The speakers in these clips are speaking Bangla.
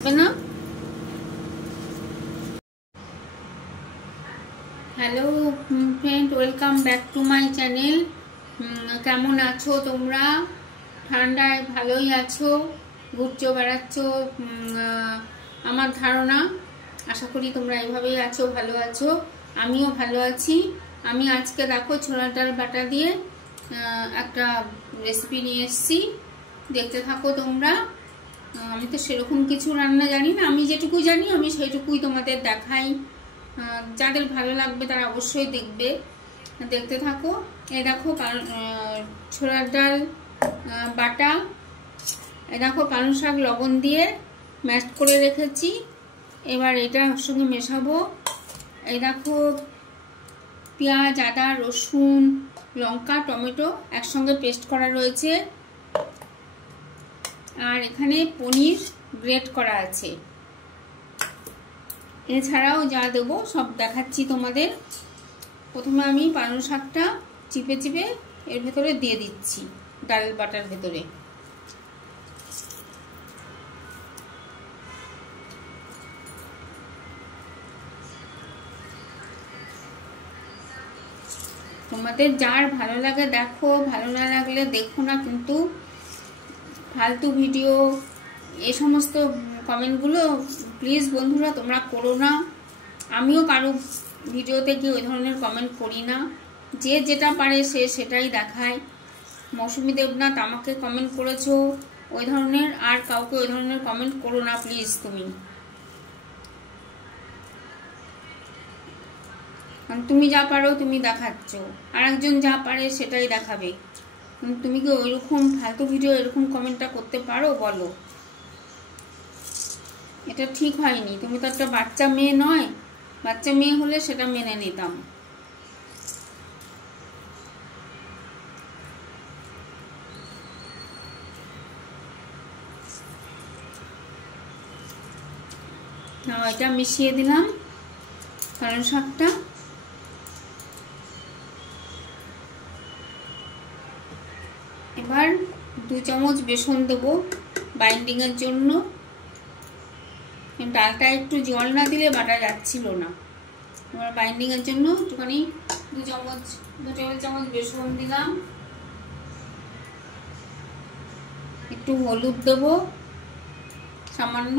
না। Hello friend, welcome back to my channel. কেমন আছো তোমরা? ঠান্ডায় ভালোই আছো, ঘুরছো বেড়াচ্ছো, আমার ধারণা। আশা করি তোমরা এভাবেই আছো, ভালো আছো। আমিও ভালো আছি। আমি আজকে দেখো ছোলার ডাল বাটা দিয়ে একটা রেসিপি নিয়ে এসেছি, দেখতে থাকো তোমরা। আমি তো সেরকম কিছু রান্না জানি না, আমি যেটুকু জানি আমি সেইটুকুই তোমাদের দেখাই। যাদের ভালো লাগবে তারা অবশ্যই দেখবে, দেখতে থাকো। এই দেখো ছোলার ডাল বাটা, এই দেখো পালং শাক লবণ দিয়ে ম্যাশ করে রেখেছি। এবার এটা ওর সঙ্গে মেশাবো। এই দেখো পেঁয়াজ, আদা, রসুন, লঙ্কা, টমেটো একসঙ্গে পেস্ট করা রয়েছে। আর এখানে পনির গ্রেট করা আছে। এছাড়াও যা দেবো সব দেখাচ্ছি তোমাদের। প্রথমে আমি পালং শাকটা চিপে চিপে এর ভেতরে দিয়ে দিচ্ছি, ডাল বাটার ভেতরে। তোমাদের যার ভালো লাগে দেখো, ভালো না লাগলে দেখো না, কিন্তু ফালতু ভিডিও এ সমস্ত কমেন্টগুলো প্লিজ বন্ধুরা তোমরা করো না। আমিও কারো ভিডিওতে গিয়ে ওই ধরনের কমেন্ট করি না। যে যেটা পারে সে সেটাই দেখায়। মৌসুমী দেবনাথ আমাকে কমেন্ট করেছো ওই ধরনের, আর কাউকে ওই ধরনের কমেন্ট করো না প্লিজ। তুমি যা পারো তুমি দেখাচ্ছ, আর একজন যা পারে সেটাই দেখাবে। তুমি কি ওইরকম ফালতু ভিডিও এরকম কমেন্টটা করতে পারো বলো? এটা ঠিক হয়নি। তুমি তো একটা বাচ্চা মেয়ে নয়, বাচ্চা মেয়ে হলে সেটা মেনে নিতাম। এটা মিশিয়ে দিলাম পালং শাকটা। এবার 2 চামচ বেসন দেবো বাইন্ডিং এর জন্য। ডালটা একটু জল না দিলে বাটা যাচ্ছিল না। এবার বাইন্ডিং এর জন্য একটুখানি 2 টেবিল চামচ বেসন দিলাম। একটু হলুদ দেবো সামান্য,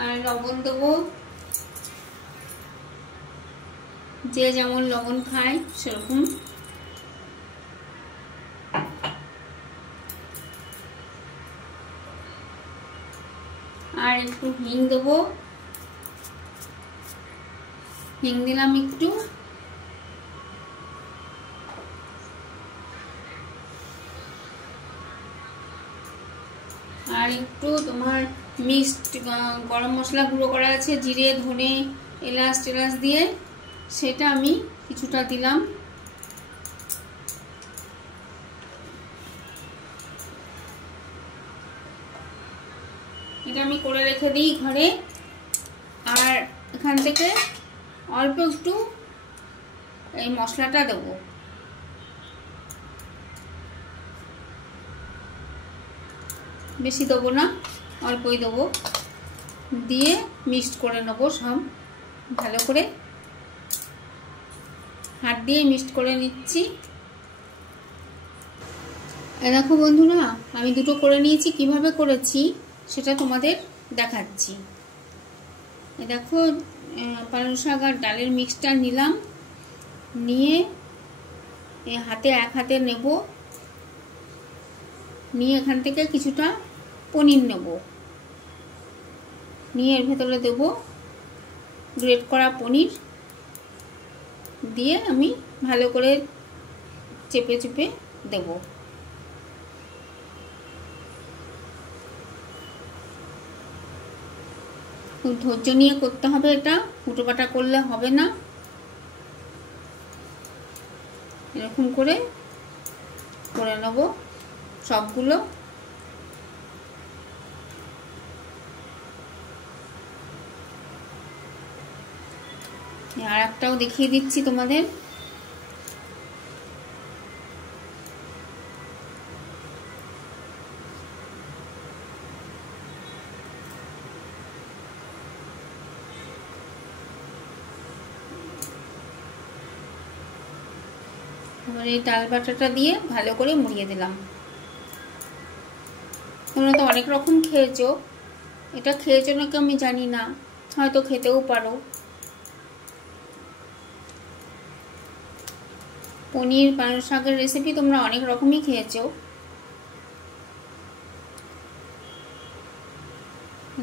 আর লবণ দেবো যে যেমন লবণ খায় সেরকম। আর একটু হিং দেবো, হিং দিলাম একটু। আর একটু তোমার মিক্সড গরম মশলা গুঁড়ো করা আছে, জিরে, ধনে, এলাচ টেলাচ দিয়ে, সেটা আমি কিছুটা দিলাম। এটা আমি করে রেখে দিই ঘরে। আর এখান থেকে অল্প একটু এই মশলাটা দেবো, বেশি দেবো না, অল্পই দেবো। দিয়ে মিক্সড করে নেবো সব ভালো করে, হাত দিয়ে মিক্সড করে নিচ্ছি। দেখো বন্ধুরা, আমি দুটো করে নিয়েছি। কিভাবে করেছি সেটা তোমাদের দেখাচ্ছি। দেখো পালং শাক আর ডালের মিক্সটা নিলাম, নিয়ে এক হাতে নেব, নিয়ে এখান থেকে কিছুটা পনির নেব, নিয়ে এর ভেতরে দেব গ্রেট করা পনির, দিয়ে আমি ভালো করে চেপে চেপে দেব। খুব ধৈর্য নিয়ে করতে হবে, এটা হুটোপাটা করলে হবে না। এরকম করে নেব সবগুলো। আর একটাও দেখিয়ে দিচ্ছি তোমাদের। এই ডাল বাটাটা দিয়ে ভালো করে মুড়িয়ে দিলাম। তোমরা তো অনেক রকম খেয়েছো, এটা খেয়েছো নাকি আমি জানি না, হয়তো খেতেও পারো। পনির পালং শাকের রেসিপি তোমরা অনেক রকমই খেয়েছো।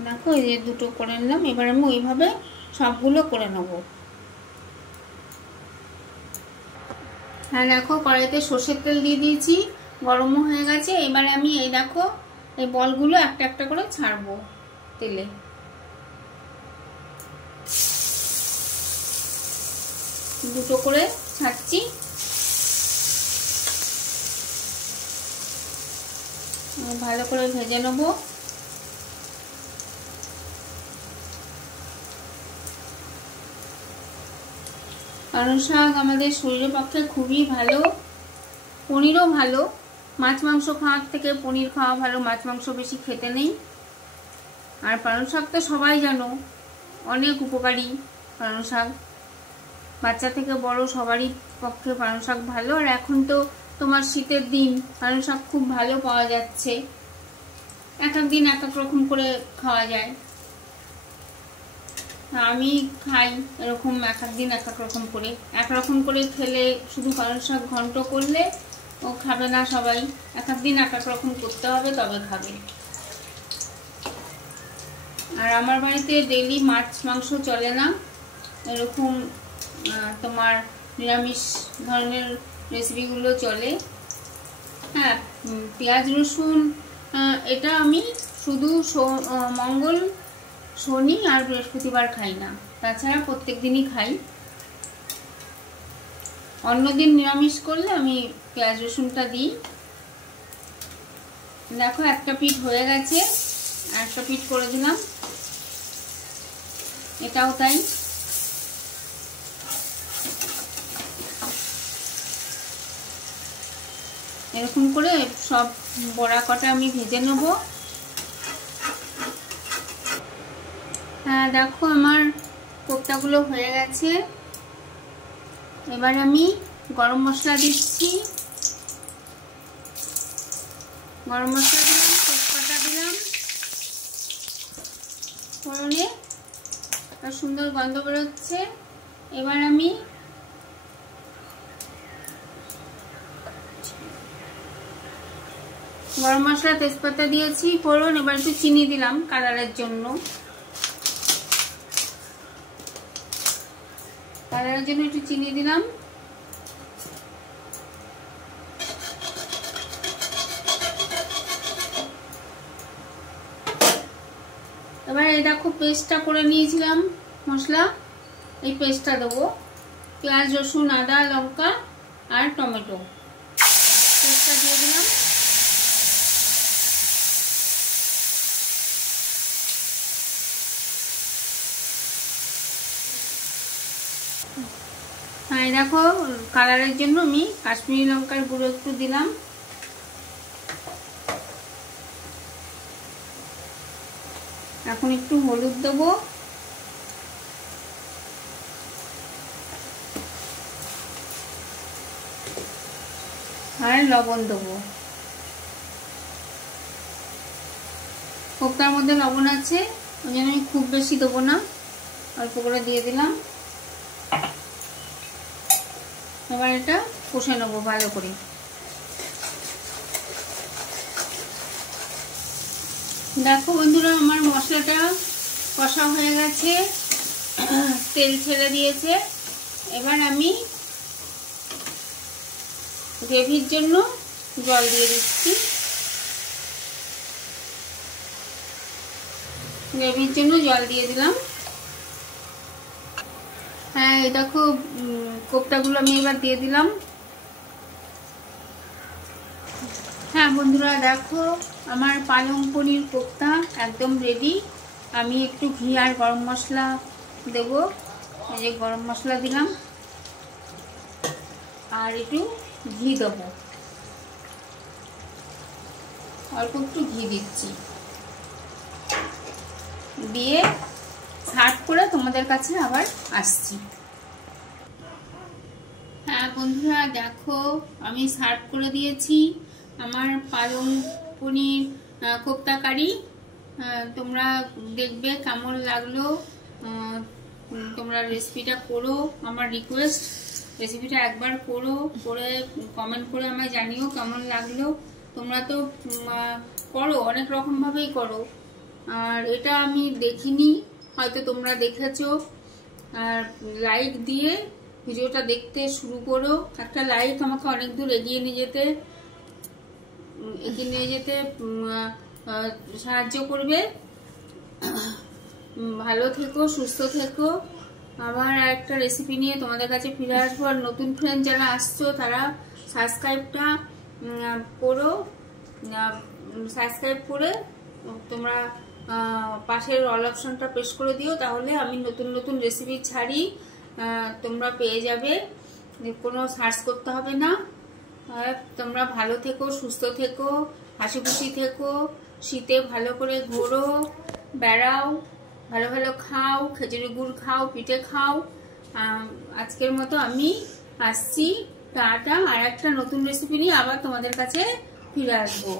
দেখো এই যে দুটো করে নিলাম, এবার আমি ওইভাবে সবগুলো করে নেব। হ্যাঁ দেখো কড়াইতে সর্ষের তেল দিয়ে দিয়েছি, গরমও হয়ে গেছে। এবারে আমি এই দেখো এই বলগুলো একটা একটা করে ছাড়বো তেলে। দুটো করে ছাড়ছি। ভালো করে ভেজে নেব। পালং শাক আমাদের শরীরের পক্ষে খুবই ভালো, পনিরও ভালো। মাছ মাংস খাওয়ার থেকে পনির খাওয়া ভালো, মাছ মাংস বেশি খেতে নেই। আর পালং শাক তো সবাই জানো অনেক উপকারী। পালং শাক বাচ্চা থেকে বড় সবারই পক্ষে পালং শাক ভালো। আর এখন তো তোমার শীতের দিন, পালং শাক খুব ভালো পাওয়া যাচ্ছে। এক এক দিন এক এক রকম করে খাওয়া যায়। আমি খাই এরকম এক এক দিন এক এক রকম করে। একরকম করে খেলে শুধু পালং শাক ঘন্ট করলে ও খাবে না সবাই, এক এক দিন এক এক রকম করতে হবে তবে খাবে। আর আমার বাড়িতে ডেইলি মাছ মাংস চলে না, এরকম তোমার নিরামিষ ধরনের রেসিপিগুলো চলে। হ্যাঁ, পেঁয়াজ রসুন এটা আমি শুধু মঙ্গল, শনি আর বৃহস্পতিবার খাই না, তাছাড়া প্রত্যেক দিনই খাই। অন্যদিন নিরামিষ করলে আমি পেঁয়াজ রসুনটা দিই। দেখো একটা পিঠ হয়ে গেছে, একটা পিঠ করে দিলাম, এটাও তাই। এরকম করে সব বড়া কটা আমি ভেজে নেব। হ্যাঁ দেখো আমার কোপ্তাগুলো হয়ে গেছে। এবার আমি গরম মশলা দিচ্ছি, গরম মশলা দিলাম, তেজপাতা দিলাম ফোড়নে, একটা সুন্দর গন্ধ বেরোচ্ছে। এবার আমি গরম মশলা তেজপাতা দিয়েছি ফোড়ন, এবার একটু চিনি দিলাম কালারের জন্য। কালারের জন্য একটু চিনি দিলাম। এবার এই দেখো পেস্টটা করে নিয়েছিলাম মশলা, এই পেস্টটা দেবো। পেঁয়াজ রসুন আদা লঙ্কা আর টমেটো পেস্টটা দিয়ে দিলাম। হ্যাঁ দেখো কালারের জন্য আমি কাশ্মীরি লঙ্কার গুঁড়ো একটু দিলাম। এখন একটু হলুদ দেবো, আর লবণ দেবো। কোপ্তার মধ্যে লবণ আছে, ওই জন্য আমি খুব বেশি দেবো না, অল্প করে দিয়ে দিলাম। এবার এটা কষে নেবো ভালো করে। দেখো বন্ধুরা আমার মশলাটা কষা হয়ে গেছে, তেল ছেড়ে দিয়েছে। এবার আমি গ্রেভির জন্য জল দিয়ে দিচ্ছি। গ্রেভির জন্য জল দিয়ে দিলাম। হ্যাঁ এই দেখো কোপ্তাগুলো আমি এবার দিয়ে দিলাম। হ্যাঁ বন্ধুরা দেখো আমার পালং পনির কোপ্তা একদম রেডি। আমি একটু ঘি আর গরম মশলা দেব, এই যে গরম মশলা দিলাম, আর একটু ঘি দেবো, অল্প একটু ঘি দিচ্ছি, দিয়ে সার্ভ করে তোমাদের কাছে আবার আসছি। হ্যাঁ বন্ধুরা দেখো আমি সার্ভ করে দিয়েছি আমার পালং পনির কোপ্তা কারি। তোমরা দেখবে কেমন লাগলো, তোমরা রেসিপিটা করো। আমার রিকোয়েস্ট, রেসিপিটা একবার করো, করে কমেন্ট করে আমায় জানিও কেমন লাগলো। তোমরা তো করো অনেক রকম ভাবেই করো, আর এটা আমি দেখিনি, হয়তো তোমরা দেখেছো। আর লাইক দিয়ে ভিডিওটা দেখতে শুরু করো। একটা লাইক আমাকে অনেক দূর এগিয়ে নিয়ে যেতে সাহায্য করবে। ভালো থেকো, সুস্থ থেকো। আবার একটা রেসিপি নিয়ে তোমাদের কাছে ফিরে আসবো। আর নতুন ফ্রেন্ড যারা আসছো তারা সাবস্ক্রাইবটা করো, সাবস্ক্রাইব করে তোমরা পাশের অল অপশনটা প্রেস করে দিও, তাহলে আমি নতুন নতুন রেসিপি ছাড়ি তোমরা পেয়ে যাবে, কোনো সার্চ করতে হবে না। তোমরা ভালো থেকো, সুস্থ থেকো, হাসি খুশি থেকো। শীতে ভালো করে ঘোরো, বেড়াও, ভালো ভালো খাও, খেজুরি গুড় খাও, পিঠে খাও। আজকের মতো আমি আসছি, টাটা। আর একটা নতুন রেসিপি নিয়ে আবার তোমাদের কাছে ফিরে আসবো।